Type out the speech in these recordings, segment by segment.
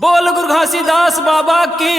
बोल गुरु घासीदास बाबा की।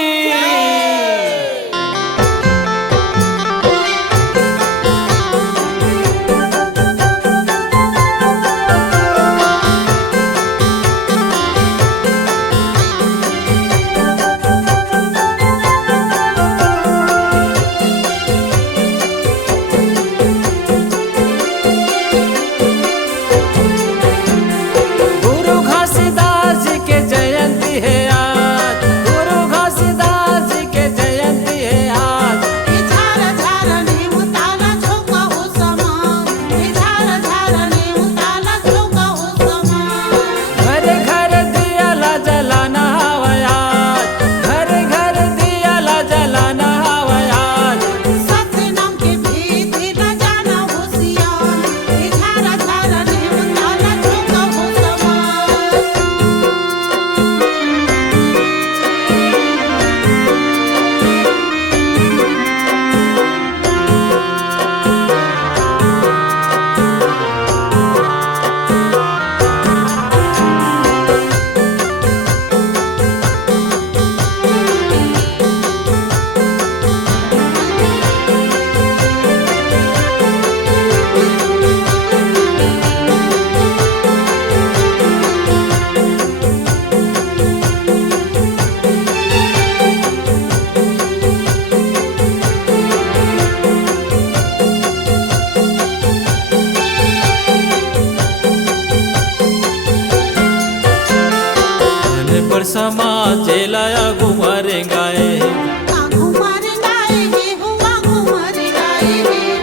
पर समाज लाया घुमारे गाए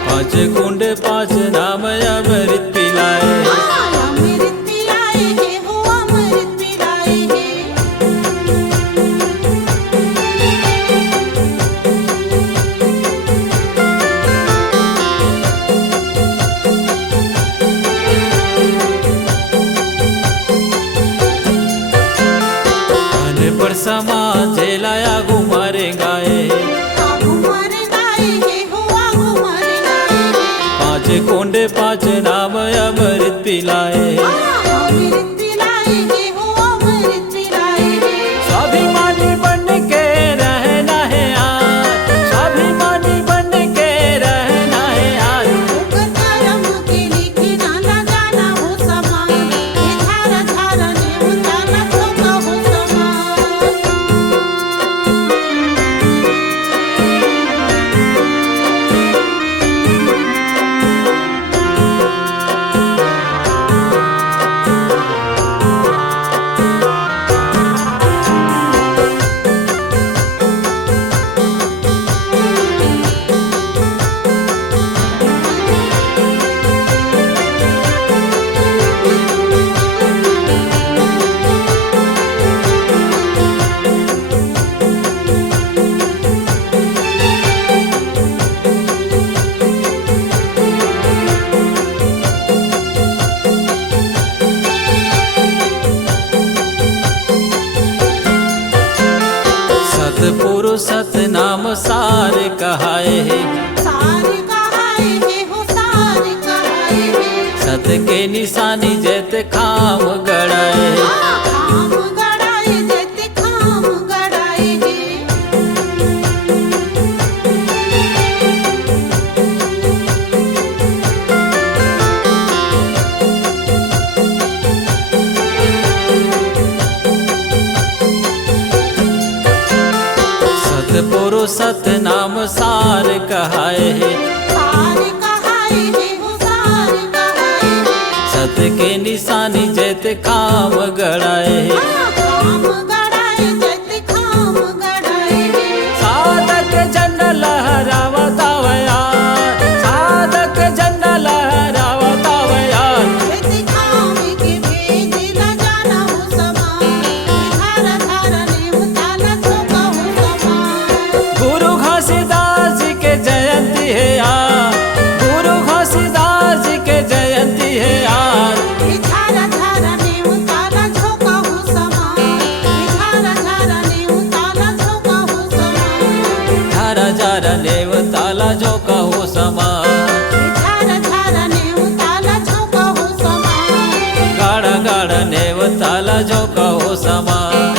पाँच कुंड पाँच नाम अमृत पिलाए। पर समाज लाया घुमारे गाए पाँच कुंड पाँच नाम अमृत पिलाए। स्वाभिमानी बन के रहना है आज, स्वाभिमानी बन के रहना है आज। सतपुरुष सतनाम सार कहाए है, सत के निशानी जैत खाम गड़ाए। सतपुरुष सतनाम सार कहाए है, सत के निशानी जैत खाम गड़ाए। साधक झंडा लहरावता यार, साधक झंडा लहरावता यार। गुरु घासीदास जी के जयंती है यार, गुरु घासीदास जी के जयंती है यार। झारा नेव ताला जो कहो समा, गाड़ा गाड़ा नेव ताला जो कहो समा।